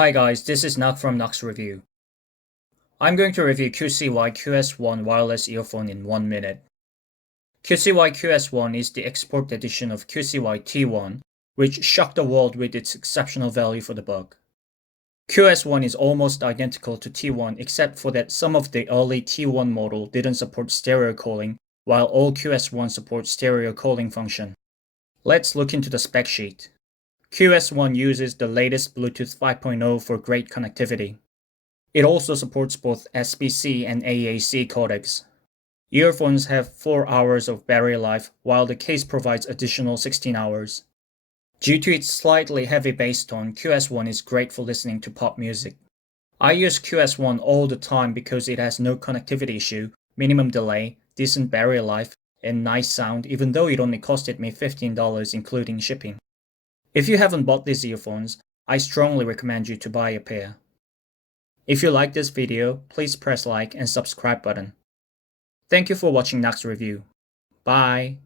Hi guys, this is Nak from Naksreview. I'm going to review Qcy Qs1 wireless earphone in 1 minute. Qcy Qs1 is the export edition of Qcy T1, which shocked the world with its exceptional value for the buck. Qs1 is almost identical to T1 except for that some of the early T1 model didn't support stereo calling, while all Qs1 support stereo calling function. Let's look into the spec sheet. Qs1 uses the latest Bluetooth 5.0 for great connectivity. It also supports both SBC and AAC codecs. Earphones have 4 hours of battery life, while the case provides additional 16 hours. Due to its slightly heavy bass tone, Qs1 is great for listening to pop music. I use Qs1 all the time because it has no connectivity issue, minimum delay, decent battery life, and nice sound even though it only costed me $15 including shipping. If you haven't bought these earphones, I strongly recommend you to buy a pair. If you like this video, please press like and subscribe button. Thank you for watching Naksreview. Bye!